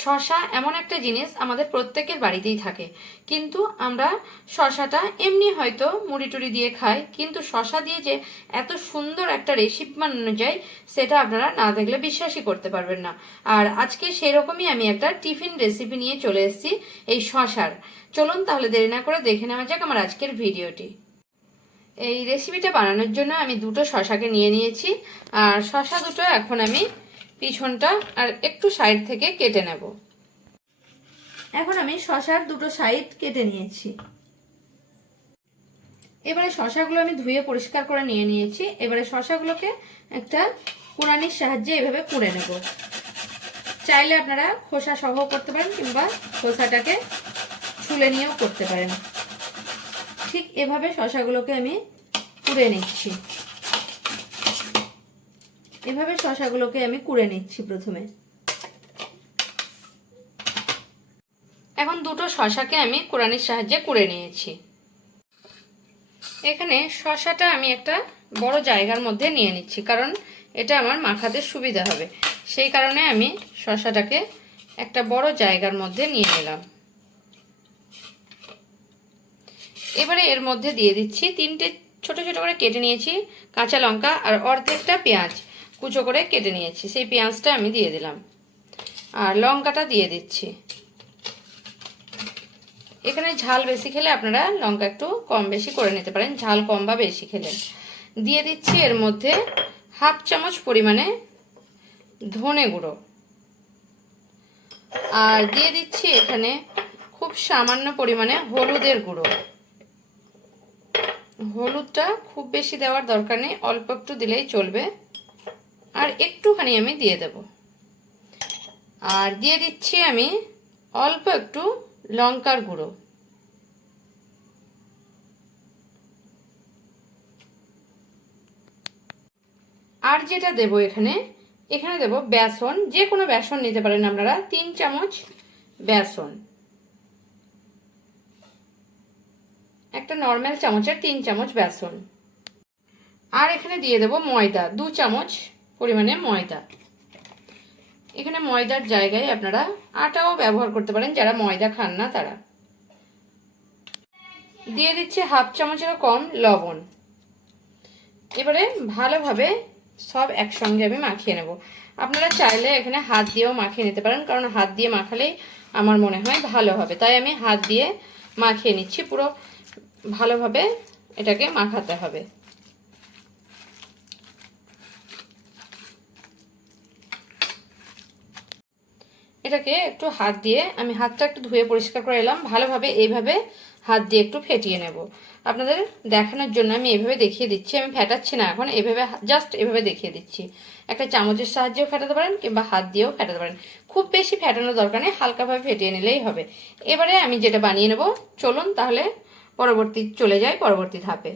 শশা এমন একটা জিনিস আমাদের প্রত্যেকের বাড়িতেই থাকে। কিন্তু আমরা শশাটা এমনি হয়তো মুড়ি টুড়ি দিয়ে খাই, কিন্তু শশা দিয়ে যে এত সুন্দর একটা রেসিপি বানানো যায়, সেটা আপনারা না দেখলে বিশ্বাসই করতে পারবেন না। আর আজকে সেরকমই আমি একটা টিফিন রেসিপি নিয়ে চলে এসেছি, এই শশার। চলুন তাহলে দেরি না করে দেখে নেওয়া যাক আমার আজকের ভিডিওটি। এই রেসিপিটা বানানোর জন্য আমি দুটো শশাকে নিয়ে নিয়েছি, আর শশা দুটো এখন আমি পিছনটা আর একটু সাইড থেকে কেটে নেব। এখন আমি শশার দুটো সাইড কেটে নিয়েছি। এবারে শশাগুলো আমি ধুয়ে পরিষ্কার করে নিয়ে নিয়েছি। এবারে শশাগুলোকে একটা কুড়ানির সাহায্যে এভাবে কুড়ে নেব। চাইলে আপনারা খোসা সহ করতে পারেন কিংবা খোসাটাকে ছুলে নিয়েও করতে পারেন। ঠিক এভাবে শশাগুলোকে আমি কুড়ে নিচ্ছি। এভাবে শশাগুলোকে আমি কুড়ে নিচ্ছি প্রথমে। এখন দুটো শশাকে আমি কুড়ানির সাহায্যে কুড়ে নিয়েছি। এখানে শশাটা আমি একটা বড় জায়গার মধ্যে নিয়ে নিচ্ছি, কারণ এটা আমার মাখাতে সুবিধা হবে। সেই কারণে আমি শশাটাকে একটা বড় জায়গার মধ্যে নিয়ে নিলাম। এবারে এর মধ্যে দিয়ে দিচ্ছি তিনটে ছোট ছোট করে কেটে নিয়েছি, কাঁচা লঙ্কা আর অর্ধেকটা পেঁয়াজ। কুচো করে কেটে নিয়েছি। সেই পেঁয়াজটা আমি দিয়ে দিলাম। আর লঙ্কাটা দিয়ে দিচ্ছি। এখানে ঝাল বেশি খেলে আপনারা লঙ্কা একটু কম বেশি করে নিতে পারেন। ঝাল কম বা বেশি খেলে। দিয়ে দিচ্ছি এর মধ্যে হাফ চামচ পরিমাণে ধনে গুঁড়ো। আর দিয়ে দিচ্ছি এখানে খুব সামান্য পরিমাণে হলুদের গুঁড়ো। হলুদটা খুব বেশি দেওয়ার দরকার নেই। অল্প একটু দিলেই চলবে। আর একটুখানি আমি দিয়ে দেব। আর দিয়ে দিচ্ছি আমি অল্প একটু লঙ্কার গুঁড়ো। আর যেটা দেব এখানে এখানে দেব বেসন। যে কোনো বেসন নিতে পারেন আপনারা, তিন চামচ বেসন। একটা নর্মাল চামচের তিন চামচ বেসন। আর এখানে দিয়ে দেব ময়দা, দু চামচ পরিমাণে ময়দা। এখানে ময়দার জায়গায় আপনারা আটাও ব্যবহার করতে পারেন, যারা ময়দা খান না তারা। দিয়ে দিচ্ছে হাফ চামচেরও কম লবণ। এবারে ভালোভাবে সব একসঙ্গে আমি মাখিয়ে নেব। আপনারা চাইলে এখানে হাত দিয়েও মাখিয়ে নিতে পারেন, কারণ হাত দিয়ে মাখালেই আমার মনে হয় ভালো হবে। তাই আমি হাত দিয়ে মাখিয়ে নিচ্ছি, পুরো ভালোভাবে এটাকে মাখাতে হবে। এটাকে একটু হাত দিয়ে আমি হাতটা একটু ধুয়ে পরিষ্কার করে এলাম। ভালোভাবে এইভাবে হাত দিয়ে একটু ফেটিয়ে নেব। আপনাদের দেখানোর জন্য আমি এভাবে দেখিয়ে দিচ্ছি। আমি ফেটাচ্ছি না এখন, এভাবে জাস্ট এভাবে দেখিয়ে দিচ্ছি। একটা চামচের সাহায্যেও ফেটাতে পারেন কিংবা হাত দিয়েও ফেটাতে পারেন। খুব বেশি ফেটানোর দরকার নেই, হালকাভাবে ফেটিয়ে নিলেই হবে। এবারে আমি যেটা বানিয়ে নেব, চলুন তাহলে পরবর্তী চলে যাই পরবর্তী ধাপে।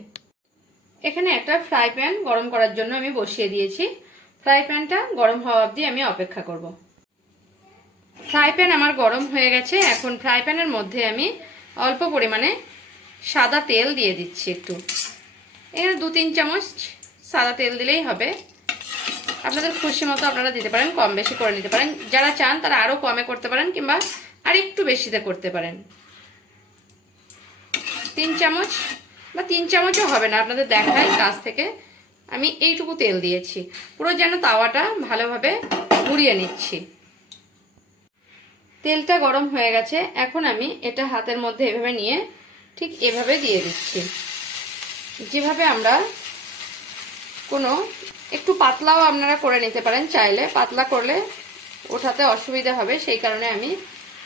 এখানে একটা ফ্রাই প্যান গরম করার জন্য আমি বসিয়ে দিয়েছি। ফ্রাই প্যানটা গরম হওয়া অবধি আমি অপেক্ষা করব। ফ্রাই প্যান আমার গরম হয়ে গেছে। এখন ফ্রাই প্যানের মধ্যে আমি অল্প পরিমাণে সাদা তেল দিয়ে দিচ্ছি একটু। এখানে দু তিন চামচ সাদা তেল দিলেই হবে। আপনাদের খুশি মতো আপনারা দিতে পারেন, কম বেশি করে নিতে পারেন। যারা চান তারা আরও কমে করতে পারেন কিংবা আর একটু বেশিতে করতে পারেন। তিন চামচ বা তিন চামচও হবে না, আপনাদের দেখাই কাছ থেকে। আমি এইটুকু তেল দিয়েছি। পুরো যেন তাওয়াটা ভালোভাবে ঘুরিয়ে নিচ্ছি। তেলটা গরম হয়ে গেছে, এখন আমি এটা হাতের মধ্যে এভাবে নিয়ে ঠিক এভাবে দিয়ে দিচ্ছি। যেভাবে আমরা কোনো একটু পাতলাও আপনারা করে নিতে পারেন চাইলে, পাতলা করলে ওঠাতে অসুবিধা হবে, সেই কারণে আমি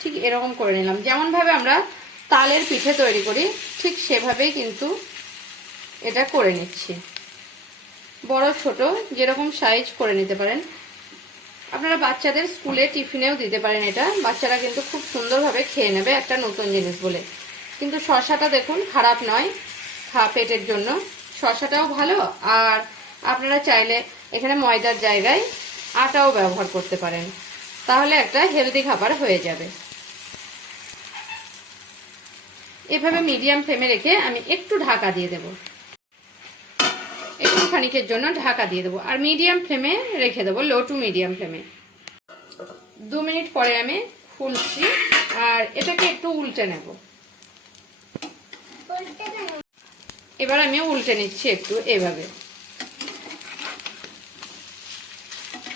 ঠিক এরকম করে নিলাম। যেমনভাবে আমরা তালের পিঠে তৈরি করি, ঠিক সেভাবেই কিন্তু এটা করে নিচ্ছি। বড়, ছোট, যেরকম সাইজ করে নিতে পারেন। আপনারা বাচ্চাদের স্কুলে টিফিনেও দিতে পারেন এটা। বাচ্চারা কিন্তু খুব সুন্দরভাবে খেয়ে নেবে একটা নতুন জিনিস বলে। কিন্তু শশাটা দেখুন, খারাপ নয়, খা পেটের জন্য। শশাটাও ভালো, আর আপনারা চাইলে এখানে ময়দার জায়গায় আটাও ব্যবহার করতে পারেন। তাহলে একটা হেলদি খাবার হয়ে যাবে। এভাবে মিডিয়াম ফ্লেমে রেখে আমি একটু ঢাকা দিয়ে দেব। খানিকের জন্য ঢাকা দিয়ে দেবো। আর মিডিয়াম ফ্লেমে রেখে দেবো লো টু মিডিয়াম ফ্লেমে দু মিনিট পরে আমি খুলছি, আর এটাকে একটু উল্টে নেব। এবার আমি উল্টে নিচ্ছি একটু এভাবে।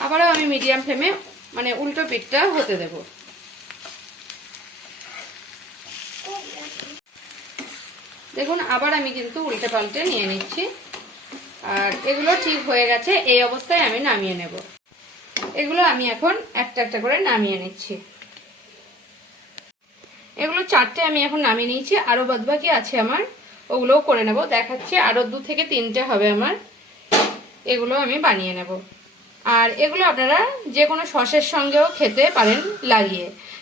আবারও আমি মিডিয়াম ফ্লেমে মানে উল্টো পিঠটা হতে দেব। দেখুন, আবার আমি কিন্তু উল্টে পাল্টে নিয়ে নিচ্ছি। আর এগুলো ঠিক হয়ে গেছে, এই অবস্থায় আমি নামিয়ে নেব। এগুলো আমি এখন একটা একটা করে নামিয়ে নিচ্ছি। এগুলো চারটে আমি এখন নামিয়ে নিয়েছি আরও বাদবাকি আছে আমার, ওগুলোও করে নেব, দেখাচ্ছি আরও দু থেকে তিনটে হবে আমার। এগুলো আমি বানিয়ে নেব। আর এগুলো আপনারা যে কোনো সসের সঙ্গেও খেতে পারেন লাগিয়ে।